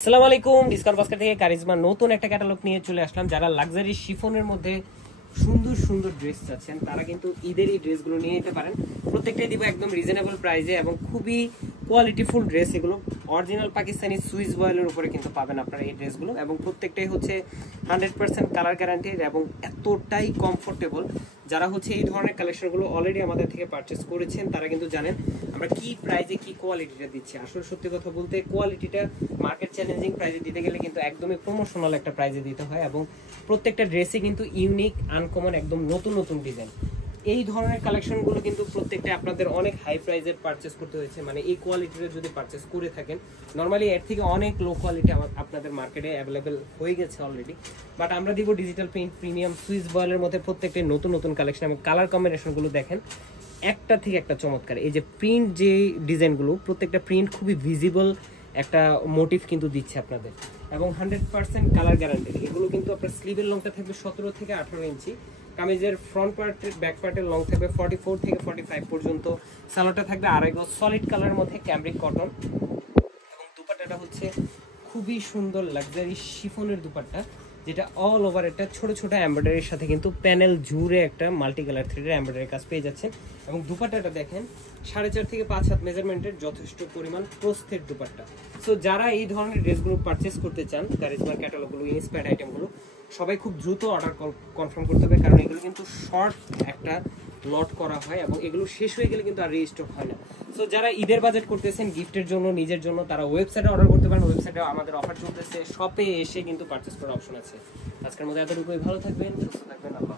আসসালামু আলাইকুম। Discount basket থেকে কারিজমা নতুন একটা ক্যাটালগ নিয়ে চলে আসলাম। যারা লাক্সারি শিফনের মধ্যে সুন্দর সুন্দর ড্রেস চাচ্ছেন তারা কিন্তু ঈদের এই ড্রেসগুলো নিয়ে নিতে পারেন। প্রত্যেকটাই দিব একদম রিজনেবল প্রাইসে এবং খুবই কোয়ালিটিফুল ড্রেস। এগুলো অরিজিনাল পাকিস্তানি সুইস বয়েলের উপরে কিন্তু পাবেন আপনারা এই ড্রেসগুলো, এবং প্রত্যেকটাই হচ্ছে 100% কালার গ্যারান্টিড এবং এতটাই কমফোর্টেবল। যারা হচ্ছে এই ধরনের কালেকশনগুলো অলরেডি আমাদের থেকে পারচেস করেছেন তারা কিন্তু জানেন আমরা কি প্রাইসে কি কোয়ালিটিটা দিচ্ছি। আসলে সত্যি কথা বলতে কোয়ালিটিটা মার্কেট চ্যালেঞ্জিং প্রাইসে দিতে গেলে কিন্তু একদমই প্রমোশনাল একটা প্রাইসে দিতে হয়, এবং প্রত্যেকটা ড্রেসই কিন্তু ইউনিক, আনকমন, একদম নতুন নতুন ডিজাইন। এই ধরনের কালেকশনগুলো কিন্তু প্রত্যেকটা আপনাদের অনেক হাই প্রাইসের পারচেস করতে হয়েছে, মানে এই কোয়ালিটিটা যদি পারচেস করে থাকেন নর্মালি এর থেকে অনেক লো কোয়ালিটি আপনাদের মার্কেটে অ্যাভেলেবেল হয়ে গেছে অলরেডি। বাট আমরা দিব ডিজিটাল প্রিন্ট প্রিমিয়াম সুইস বয়েলের মধ্যে প্রত্যেকটা নতুন নতুন কালেকশন, এবং কালার কম্বিনেশনগুলো দেখেন একটা থেকে একটা চমৎকার। এই যে প্রিন্ট যে ডিজাইনগুলো প্রত্যেকটা প্রিন্ট খুবই ভিজিবল একটা মোটিভ কিন্তু দিচ্ছে আপনাদের, এবং 100% কালার গ্যারান্টি। এগুলো কিন্তু আপনার স্লিভের লংটা থাকবে 17 থেকে 18 ইঞ্চি, কামিজের ফ্রন্ট পার্টের ব্যাক পার্টের লং থাকবে 44 থেকে 45 পর্যন্ত, সালোয়ারটা থাকবে আড়াই গজ সলিড কালারের মধ্যে ক্যামব্রিক কটন, এবং দুপাট্টাটা হচ্ছে খুবই সুন্দর লাক্সারি শিফনের দুপাট্টা, যেটা অল ওভার একটা ছোট ছোট এমব্রয়ডারির সাথে কিন্তু প্যানেল জুড়ে একটা মাল্টি কালার থ্রেডের এমব্রয়ডারি কাজ পেয়ে যাচ্ছেন। এবং দুপাট্টাটা দেখেন 4.5 থেকে 5 হাত মেজারমেন্টের যথেষ্ট পরিমাণ প্রস্থের দুপাট্টা। সো যারা এই ধরনের ড্রেসগুলো পারচেস করতে চান, কারিজমার ক্যাটালগুলো, ইন্সপায়ার্ড আইটেমগুলো সবাই খুব দ্রুত অর্ডার কনফার্ম করতে হবে, কারণ এগুলো কিন্তু শর্ট একটা লট করা হয় এবং এগুলো শেষ হয়ে গেলে কিন্তু আর রিস্টক হয় না। সো যারা ঈদের বাজেট করতেছেন গিফটের জন্য, নিজের জন্য, তারা ওয়েবসাইটে অর্ডার করতে পারেন। ওয়েবসাইটে আমাদের অফার চলতেছে, শপে এসে কিন্তু পারচেস করার অপশন আছে। আজকের মধ্যে এতটুকুই। ভালো থাকবেন, সুস্থ থাকবেন। আল্লাহ।